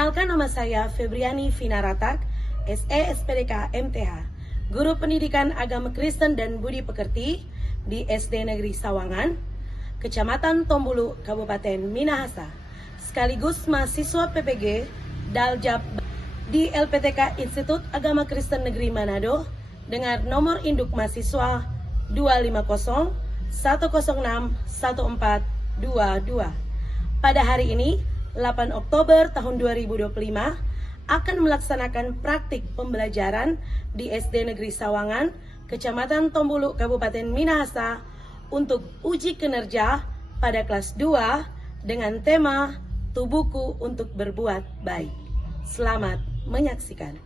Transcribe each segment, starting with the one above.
Perkenalkan, nama saya Febriani Vinaratak, SE SPDK MTH, Guru Pendidikan Agama Kristen dan Budi Pekerti di SD Negeri Sawangan, Kecamatan Tombulu, Kabupaten Minahasa, sekaligus mahasiswa PPG Daljab di LPTK Institut Agama Kristen Negeri Manado dengan nomor induk mahasiswa 250 106 1422. Pada hari ini, 8 Oktober tahun 2025, akan melaksanakan praktik pembelajaran di SD Negeri Sawangan, Kecamatan Tombulu, Kabupaten Minahasa untuk uji kinerja pada kelas 2 dengan tema Tubuhku untuk Berbuat Baik. Selamat menyaksikan.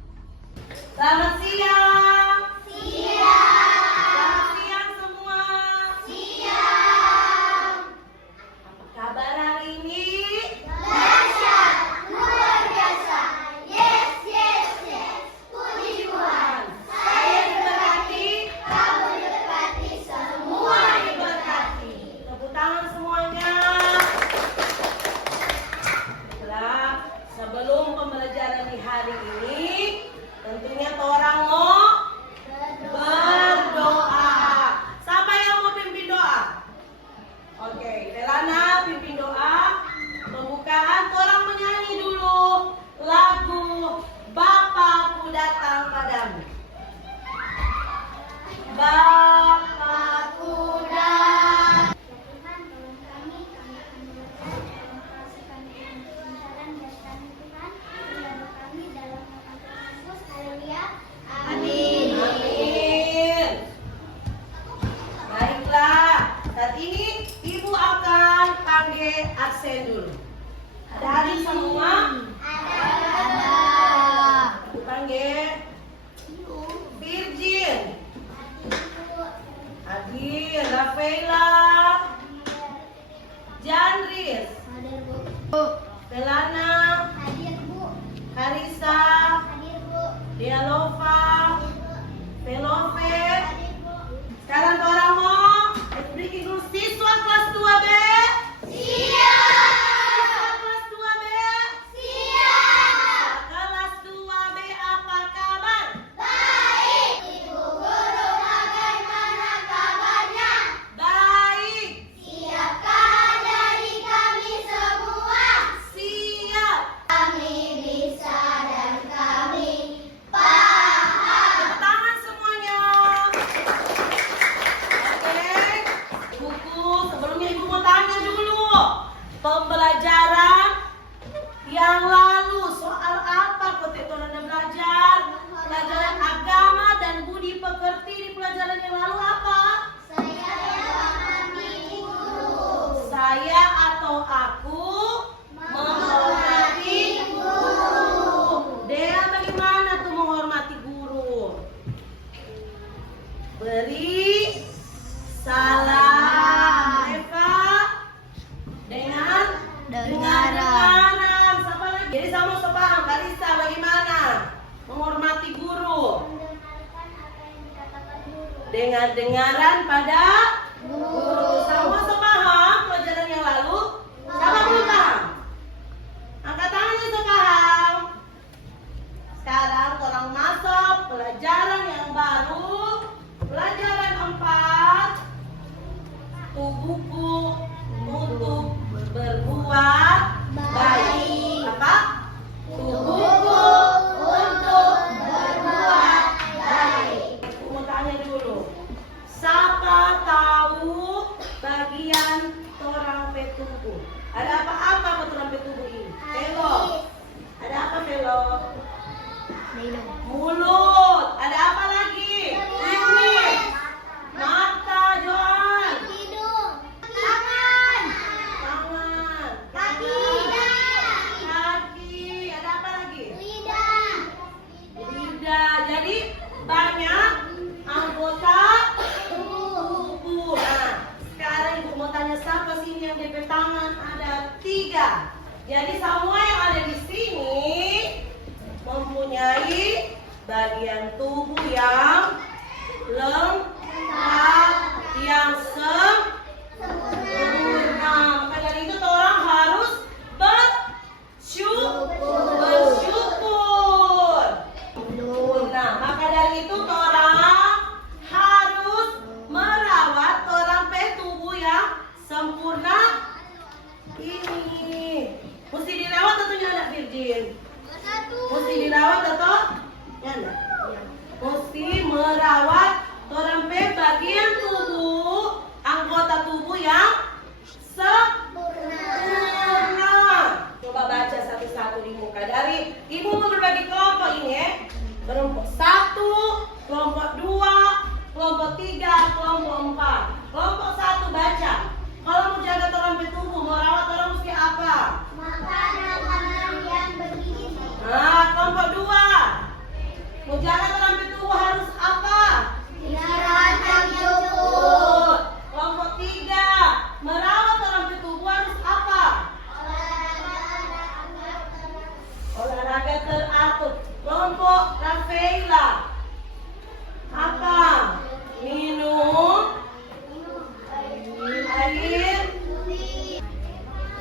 Selamat siang. Selamat siang semua. Apa kabar hari ini? Luar biasa. Yes. Puji Tuhan. Saya diberkati, kamu diberkati, semua diberkati. Tepuk tangan semuanya. Baiklah, sebelum pembelajaran di hari ini, tentunya orang mau berdoa. Siapa yang mau pimpin doa? Oke, Delana pimpin doa. Pembukaan, orang menyanyi dulu lagu Bapakku Datang Padamu. Bapakku datang. Tuhan, tolong kami akan mengoperasikan pembicaraan dan kami Tuhan, menolong kami dalam nama Tuhan Yesus. Haleluya. Amin. Amin. Baiklah, saat ini Ibu akan panggil absen dulu. Ada adik semua? Ada. Ibu panggil Virgin, Adi, Rafaela, Janris, Hadir Bu. Felana, Hadir Bu. Harisa, Hadir Bu. Dialova, Hadir Bu. Velove. Hadir Bu. Sekarang orang mau breaking dulu siswa kelas 2B. Siap. Kelas 2B. Siap. Kelas 2B apa kabar? Baik. Ibu guru, bagaimana kabarnya? Baik. Siapkah dari kami semua? Siap. Kami bisa dan kami paham. Tepuk tangan semuanya. Oke. Buku, sebelumnya Ibu mau tanya dulu. Pembelajaran yang lalu soal apa Koteton Anda belajar? Pelajaran agama dan budi pekerti di pelajaran yang lalu apa? Saya kami guru. Saya atau aku menghormati guru. Dea, bagaimana tuh menghormati guru? Beri salam. Eva, dengan dengaran. Siapa lagi? Jadi sama paham. Kalisa, bagaimana menghormati guru? Mendengarkan apa yang dikatakan guru. Dengan dengaran pada guru. Semua sepaham pelajaran yang lalu? Siapa belum paham? Angkat tangan yang sepaham. Sekarang orang masuk pelajaran yang baru. Pelajaran 4. Tubuhku untuk berbuat baik. Apa? Tubuhku untuk berbuat baik. Aku mau tanya dulu. Siapa tahu bagian torang petubuh? Ada apa-apa pada torang petubuh ini? Velo. Ada apa Velo? Mulut. Ada apa lagi? Ini. Mata, Johan. Hidung. Tangan. Tangan. Kaki. Kaki. Ada apa lagi? Lidah. Lidah. Jadi banyak anggota tubuh. Nah, sekarang Ibu mau tanya siapa sini yang DP tangan? Ada 3. Jadi semua yang ada di sini mempunyai bagian tubuh yang lengkap, yang sempurna. Maka dari itu orang harus bersyukur. Mesti dirawat atau? Ya enggak? Mesti merawat torang pe bagian tubuh, anggota tubuh yang sempurna. Coba baca satu-satu di muka. Dari ibu mau berbagi kelompok ini ya. Kelompok 1, kelompok 2, kelompok 3, kelompok 4. Kelompok 1 baca. Kalau mau jaga torang pe tubuh, mau rawat torang mesti apa? Makanan yang bergizi. Nah, kelompok 2. Mau jaga torang pe tubuh harus apa? Istirahat yang cukup. Kelompok 3, merawat orang tubuh harus apa? Olahraga teratur. Kelompok Rafaela, apa? Minum air.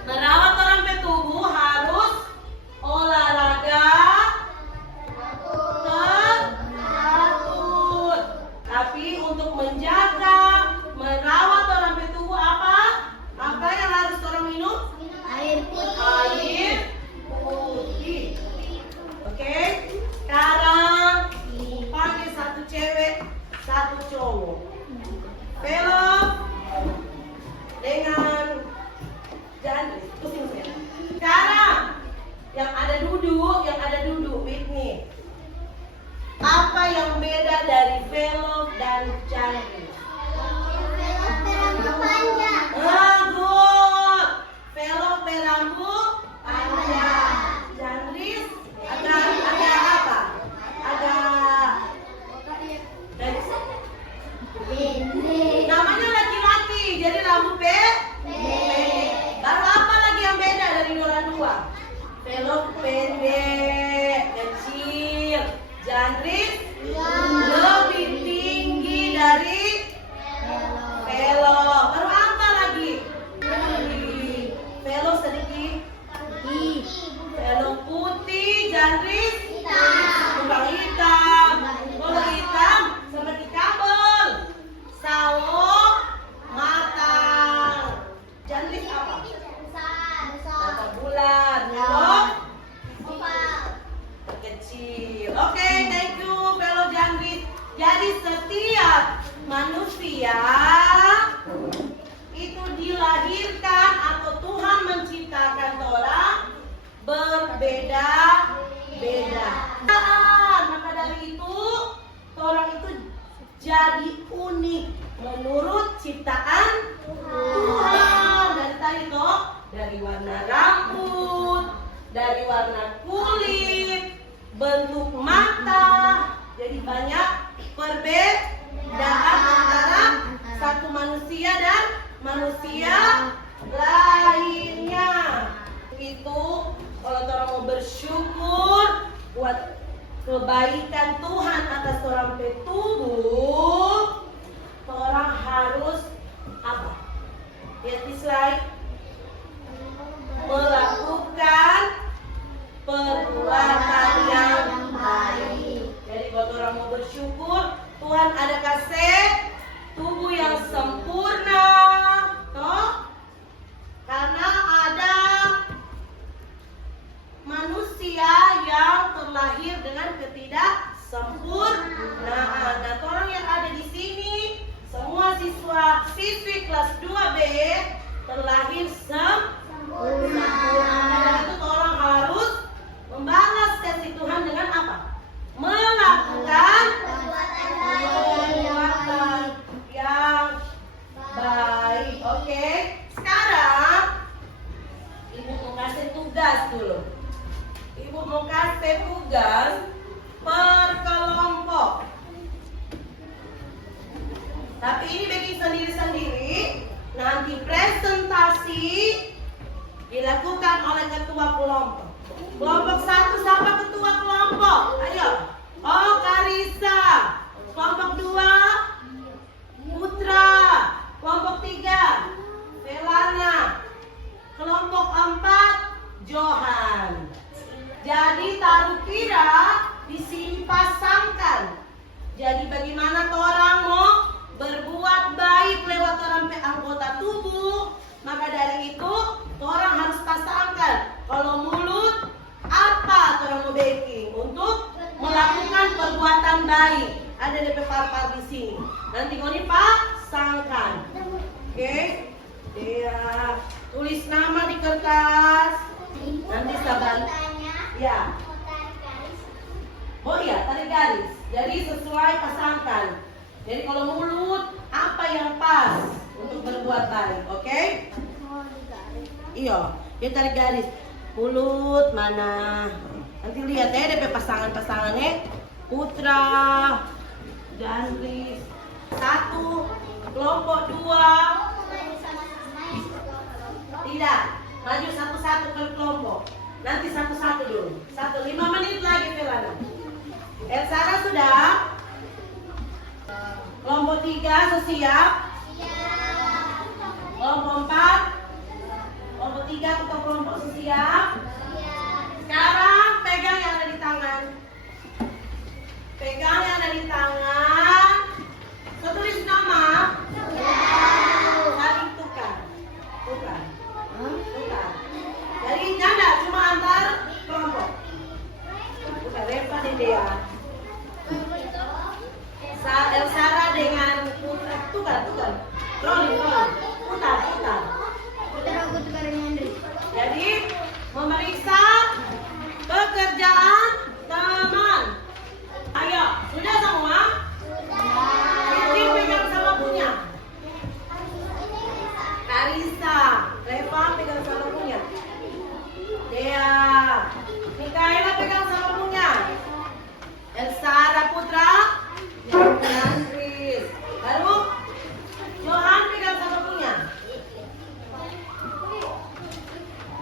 Merawat orang tubuh harus olahraga teratur. Tapi untuk menjaga, merawat orang tubuh apa? Apa yang harus orang minum? Air putih. Air putih. Oke. Sekarang panggil satu cewek, satu cowok. Belok dengan jangan pusing saya. Sekarang yang ada duduk Whitney. Apa yang beda dari velg dan jangkrik? Rambut panjang. Bagus. Velg berambut panjang. Jangkrik agak apa? Namanya laki-laki, jadi rambut pendek. Baru apa lagi yang beda dari orang dua? Velg pendek, kecil. Jangkrik lebih tinggi dari velg. Baru apa lagi? Velg sedikit. Velg putih, jangkrik kembang hitam. Kalau hitam seperti kabel. Sawo matang. Jangkrik apa? Mata bulat. Velg kecil. Oke, thank you Velo Jangkrik. Jadi setiap manusia itu dilahirkan atau Tuhan menciptakan orang berbeda-beda. Maka dari itu orang itu jadi unik menurut ciptaan Tuhan. Dari tadi toh, dari warna rambut, dari warna kulit, bentuk mata. Jadi banyak perbedaan antara satu manusia dan manusia lainnya. Itu kalau orang mau bersyukur buat kebaikan Tuhan atas orang tubuh, orang harus apa? Lihat di slide. Melakukan perbuatan yang baik. Jadi kalau orang mau bersyukur, Tuhan ada kasih tubuh yang sempurna, toh? Karena ada manusia yang terlahir dengan ketidaksempurnaan. Nah, orang yang ada di sini, semua siswi kelas 2B terlahir sempurna. Dan itu orang harus membalas kasih Tuhan dengan apa? Melakukan perbuatan yang baik. Oke, sekarang Ibu mau kasih tugas dulu. Ibu mau kasih tugas per kelompok. Tapi ini bikin sendiri-sendiri. Nanti presentasi dilakukan oleh ketua kelompok. Kelompok 1 siapa ketua kelompok? Ayo. Oh, Karisa. Kelompok 2 Putra. Kelompok 3 Velana. Kelompok 4 Johan. Jadi taruh kira di sini pasangkan. Jadi bagaimana orang mau berbuat baik lewat orang anggota tubuh, maka dari itu orang harus pasangkan. Kalau mulut apa kertas. Nanti sabar. Ya. Oh iya, tarik garis. Jadi sesuai pasangkan. Jadi kalau mulut, apa yang pas untuk berbuat baik, oke? Iya, dia tarik garis. Mulut mana? Nanti lihat ya DP pasangan-pasangannya. Putra, Gandris, 1, kelompok 2. Tidak, maju satu-satu per kelompok. Nanti satu-satu dulu. 5 menit lagi Felana. Elsara sudah? Kelompok 3 siap? Kelompok 4? Kelompok 3 atau kelompok siap? Sekarang pegang yang ada di tangan. Pegang yang ada di tangan. Tulis nama. Saling tukar. Tukar. Jadi nada cuma antar kelompok. Bukan Reva dan Dea. Elsara dengan Putra. Tukar. Rolling. Putar. Jadi memeriksa pekerjaan teman. Ayo, sudah semua? Jadi pegang sama punya. Karisa, Reva pegang sama punya. Dea, Mikaela pegang sama punya. Elsara Putra, Andris. Baru Johan pegang sama punya.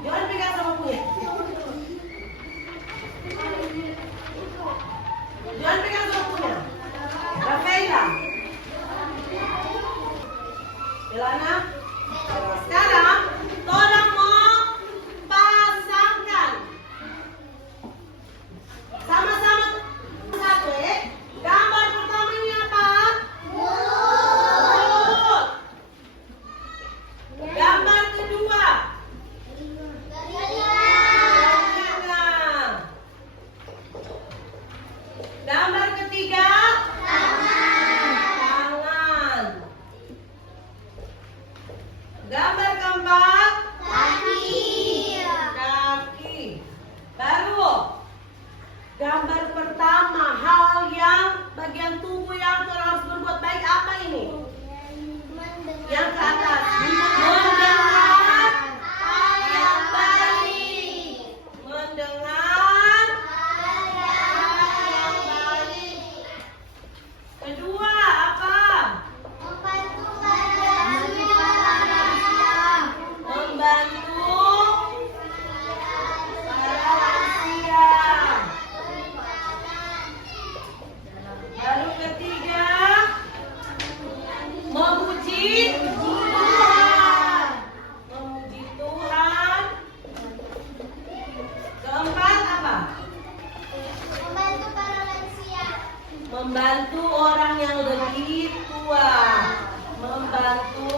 Johan pegang sama punya. Johan pegang sama punya. Rafaela. Belana. Sekarang orang mau pasangkan. Sama-sama satu ya. Gambar pertama ini apa? Mulut. Gambar kedua. Telinga. Gambar ketiga. Tangan. Gambar keempat. Kaki. Baru gambar pertama, hal yang bagian tubuh yang kita harus berbuat baik apa ini? Yang ke atas. Mendengar hal yang baik. Mendengar hal yang baik. Kedua apa? Membantu para lansia. Baru ketiga, memuji Tuhan. Memuji Tuhan. Keempat apa? Membantu orang yang lebih tua. Membantu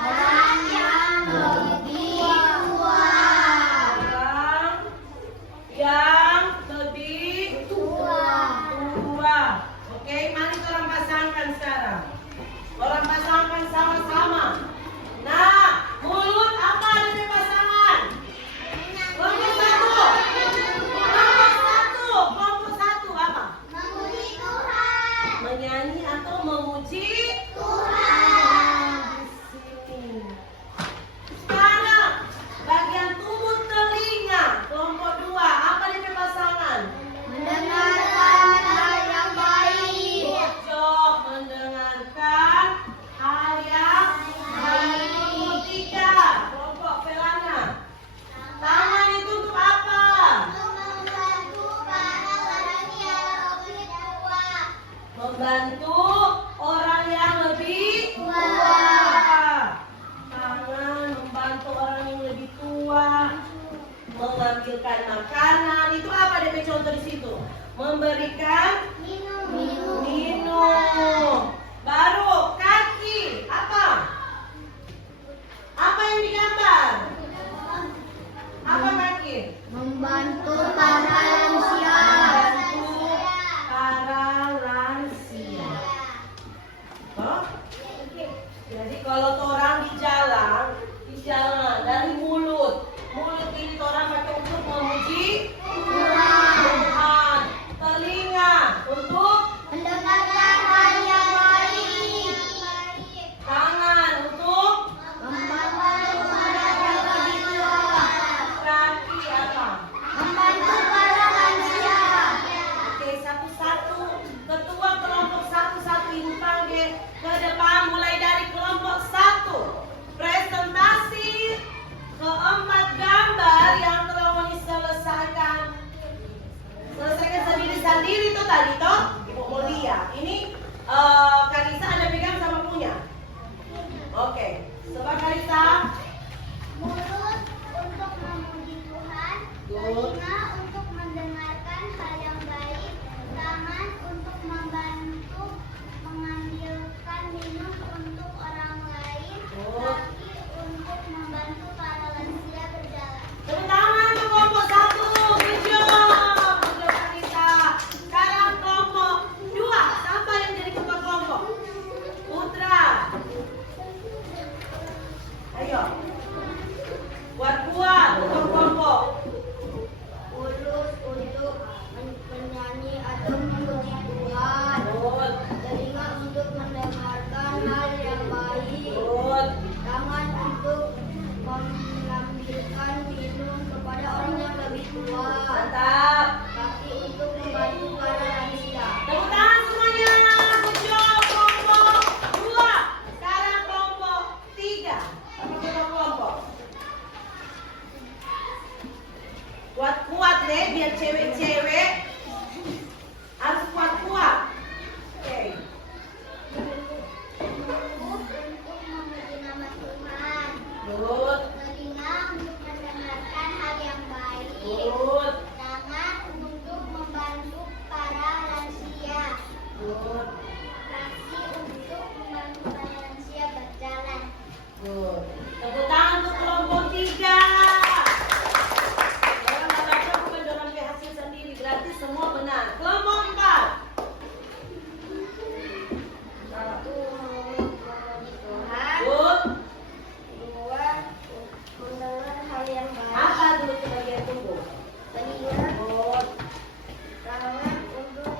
orang yang lebih tua. Oke, mari orang pasangkan sekarang. Orang pasangkan sama-sama. Nah, mulut apa ada di pasangan? Kelompok satu apa? Menyanyi atau memuji Tuhan. Di sini. Sekarang bagian tubuh telinga. Kelompok 2 apa di pasangan? Job mendengarkan hal yang baik. Kelompok 3 kelompok Felana. Tangan itu untuk apa? Membantu orang yang lebih tua. Tangan membantu orang yang lebih tua. Mengambilkan makanan. Itu apa DP contoh di situ? Memberikan minum. Baru kaki. Apa? Apa yang digambar? Apa kaki? Membantu para lansia. Membantu para lansia. Oh? Jadi kalau orang di jalan dari mulut oke? Biar cewek-cewek harus kuat-kuat. Oke. Untuk memuji nama Tuhan. Good. Telinga untuk mendengarkan hal yang baik. Good. Tangan untuk membantu para lansia. Good. Kaki untuk membantu para lansia berjalan. Good. Tepuk tangan untuk kelompok 3. Orang baca bukan dorang ke hasil sendiri, berarti semua benar. Kelompok 4. Satu, memuji Tuhan. Good. Dua, mendengar hal yang baik. Apa dulu sebagian tubuh? Telinga, Good. tangan untuk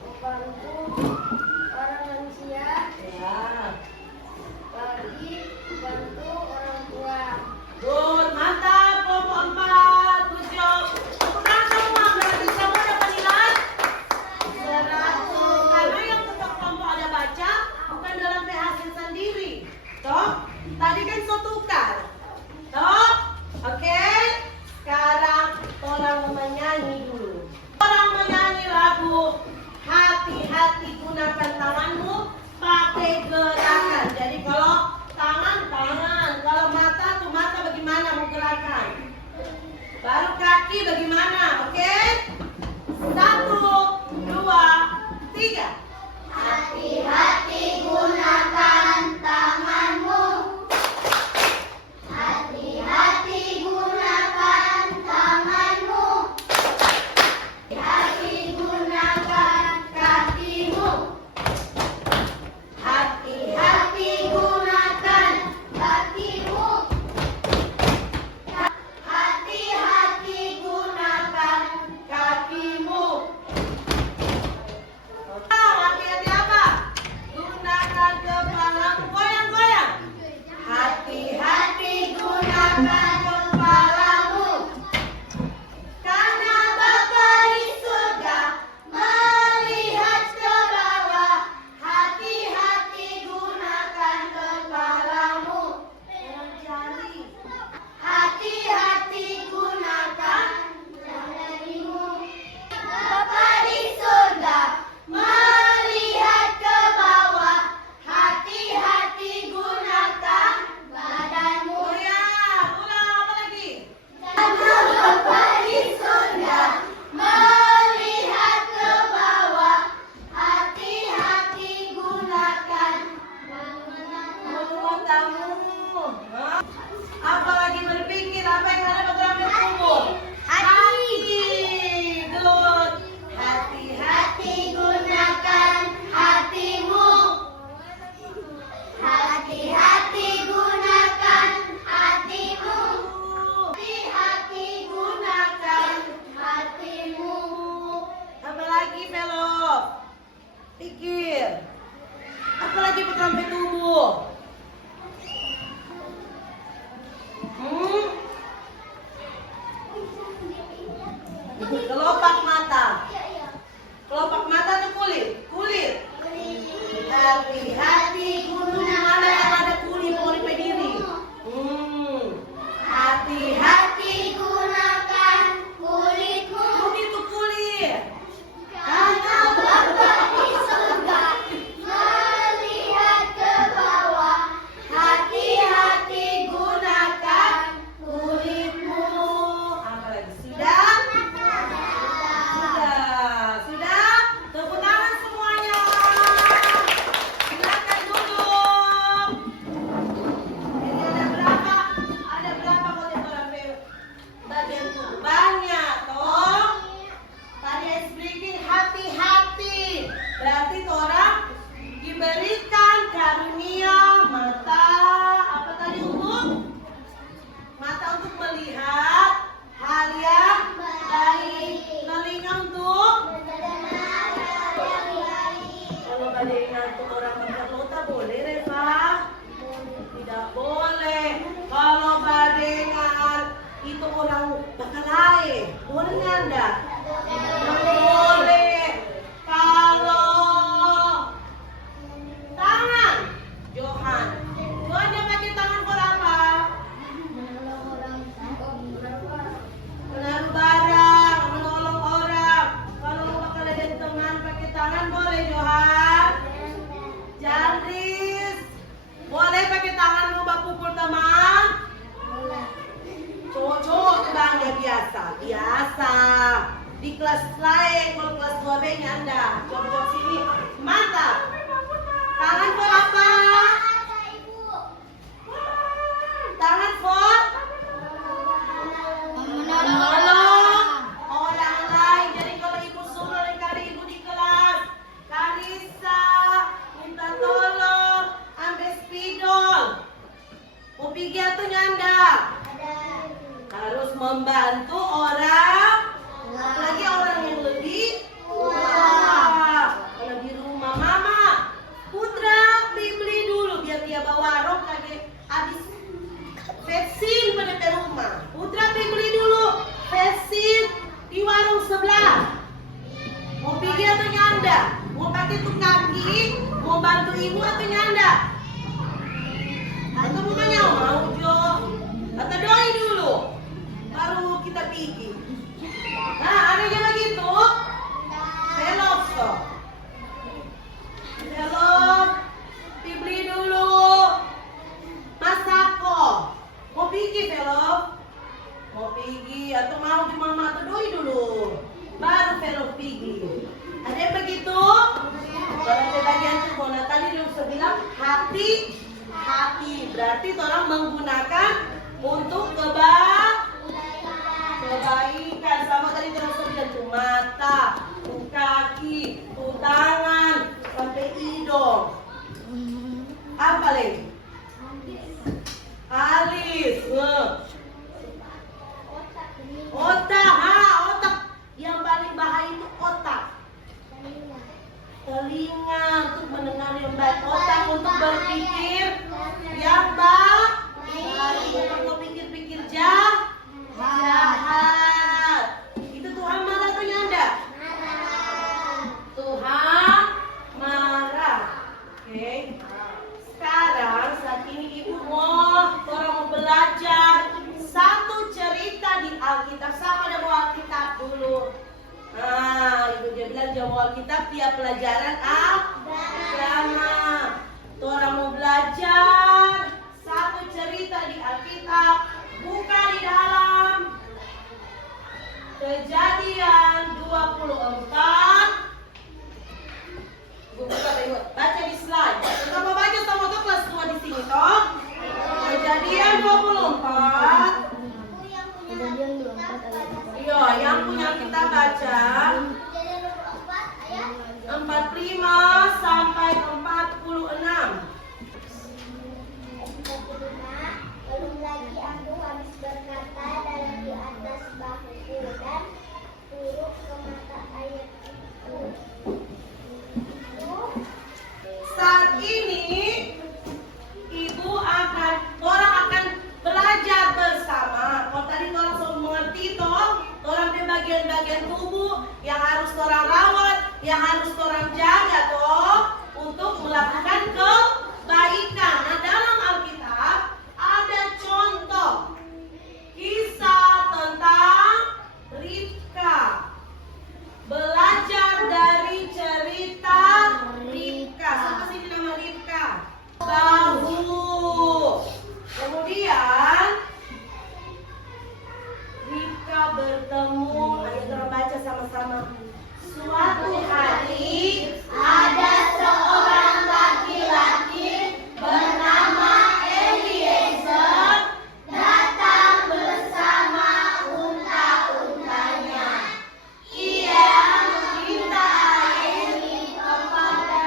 membantu orang lansia. Ya. Kaki bantu orang tua. Good. Mantap. Kelompok 4. Good job. Tepuk tangan semua. Berarti semua dapat nilai 100. Karena yang tetap kelompok ada baca bukan dalam hasil sendiri. Toh? Tadi kan so tukar. Toh? Oke? Sekarang orang menyanyi dulu. Orang menyanyi lagu Hati-hati gunakan tanganmu pakai gerakan. Jadi kalau tangan, kalau mata tuh mata bagaimana mau gerakan. Baru kaki bagaimana, oke? 1, 2, 3. Hati-hati gunakan tanganmu. Hati-hati gunakan tanganmu. Hati gunakan kakimu. Hati-hati gunakan kakimu. Hati-hati gunakan kakimu. Hati-hati apa? Gunakan kepalamu. Goyang-goyang. Hati-hati gunakan kepalamu. Karena Bapa di surga melihat ke bawah. Hati-hati gunakan kepalamu. Jari. Hati-hati gunakan jarimu. Bapa di surga melihat ke bawah. Hati-hati gunakan badanmu. Ya, ulang apa lagi? Di kelas lain, kalau kelas 2B nya Anda. Coba sini. Mantap. Tangan for apa? Tangan for menolong orang lain. Jadi kalau ibu suruh kali ibu di kelas, Karissa minta tolong ambil spidol. Mau pergi atau nyanda? Harus membantu orang, apalagi orang yang lebih tua. Kalau di rumah mama, Putra beli dulu biar dia bawa rok lagi habis vaksin pada di rumah. Putra beli dulu vaksin di warung sebelah. Mau pergi atau nyanda? Mau pakai tuh kaki? Mau bantu ibu atau nyanda? Atau bukannya mau Jo? Atau doi dulu? Baru kita pergi. Nah, adanya begitu. Belok so. Belok. Beli dulu. Masako. Mau pergi belok? Mau pergi atau mau di mama atau doi dulu? Baru belok pergi. Ada yang begitu? Kalau di bagian tubuh, nah tadi dia sudah bilang hati. Berarti orang menggunakan untuk kebaikan. Sama tadi terus bilang tuh mata, tuh kaki, tuh tangan, sampai hidung. Apa lagi? Alis. Otak. Otak. Yang paling bahaya itu otak. Telinga untuk mendengar yang baik. Otak untuk berpikir yang baik. Untuk pikir-pikir jahat. Itu Tuhan marah atau nyanda? Tuhan marah. Oke. Sekarang saat ini ibu orang mau belajar satu cerita di Alkitab. Siapa ada bawa Alkitab dulu? Nah, ibu dia bilang dia bawa Alkitab tiap pelajaran agama. Orang mau belajar satu cerita di Alkitab. Buka di dalam Kejadian 24. Baca di slide. Kita mau baca sama tuh kelas 2 di sini toh. Kejadian 24. Iya, yang punya kita baca 45 sampai 46. Belum lagi aku habis berkata dalam di atas bahuku dan turun ke mata air itu. Saat ini orang akan belajar bersama. Kalau tadi orang sudah mengerti toh, orang di bagian-bagian tubuh yang harus orang rawat, yang harus orang jaga toh untuk melakukan kebaikan. Nah, dalam Alkitab ada contoh kisah tentang Ribka. Belajar dari cerita Ribka. Siapa sih nama Ribka? Bahu. Kemudian Ribka bertemu. Ayo kita baca sama-sama. Suatu hari ada seorang laki-laki bernama Eliezer datang bersama unta-untanya. Ia meminta air kepada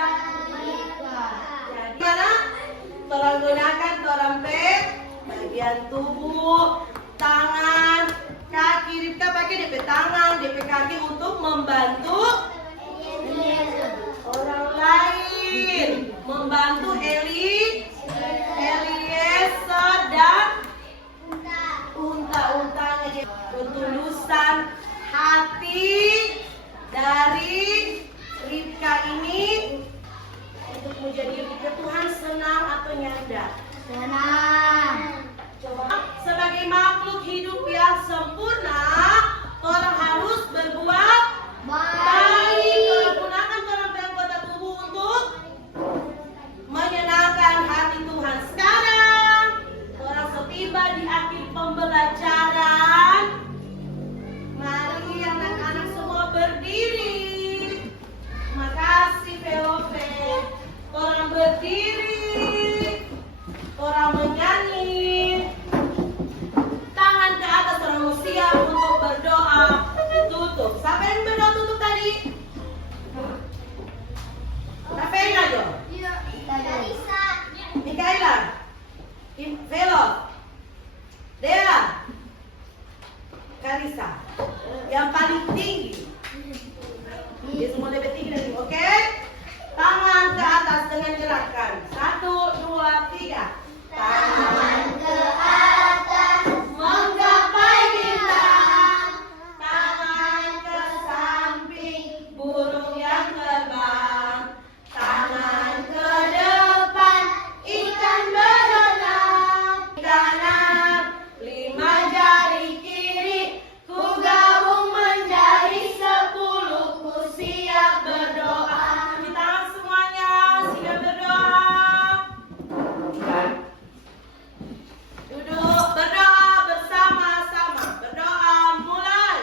Ribka. Jadi mana? Tolong gunakan trompet bagian tubuh, tangan, kaki. Ribka pakai DP tangan, DP kaki untuk membantu orang lain, membantu Eliezer dan unta-untanya. Ketulusan hati dari Ribka ini untuk menjadi Ribka. Tuhan senang atau nyanda? Senang. Coba sebagai makhluk hidup yang sempurna, orang harus berbuat baik. Orang gunakan orang anggota tubuh untuk menyenangkan hati Tuhan. Sekarang orang setiba di akhir pembelajaran. Mari anak-anak semua Karisa. Yang paling tinggi. Dia semua lebih tinggi dari ini, oke? Tangan ke atas dengan gerakan. 1, 2, 3. Tangan ke atas menggapai bintang. Tangan ke samping burung yang terbang. Tangan ke depan ikan berenang. Kanan 5 jari kiri ku gabung menjadi 10. Ku siap berdoa. Kita semuanya siap berdoa. Duduk berdoa bersama-sama. Berdoa mulai.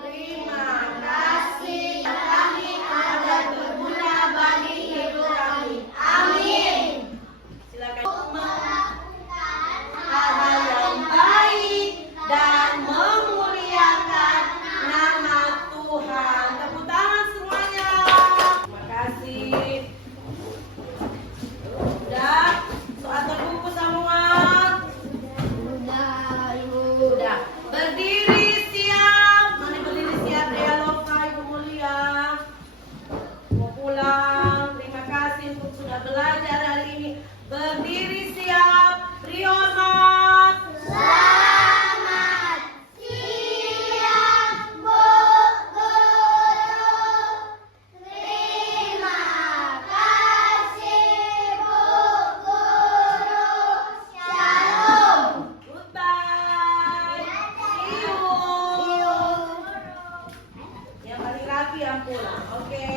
Terima kasih kami ada berguna bagi hidup kami. Amin. Silakan melakukan hal yang baik dan memuliakan nama Tuhan. Tepuk tangan semuanya. Terima kasih. Udah, soal terbuku semua. Udah. Berdiri siap. Mana berdiri siap? Dea Loka, Ibu Mulia. Mau pulang. Terima kasih untuk sudah belajar hari ini. Berdiri siap. Beri hormat. Selamat siang, Bu Guru. Terima kasih, Bu Guru. Shalom. Goodbye. See you. Yang paling rapi yang pulang. Oke.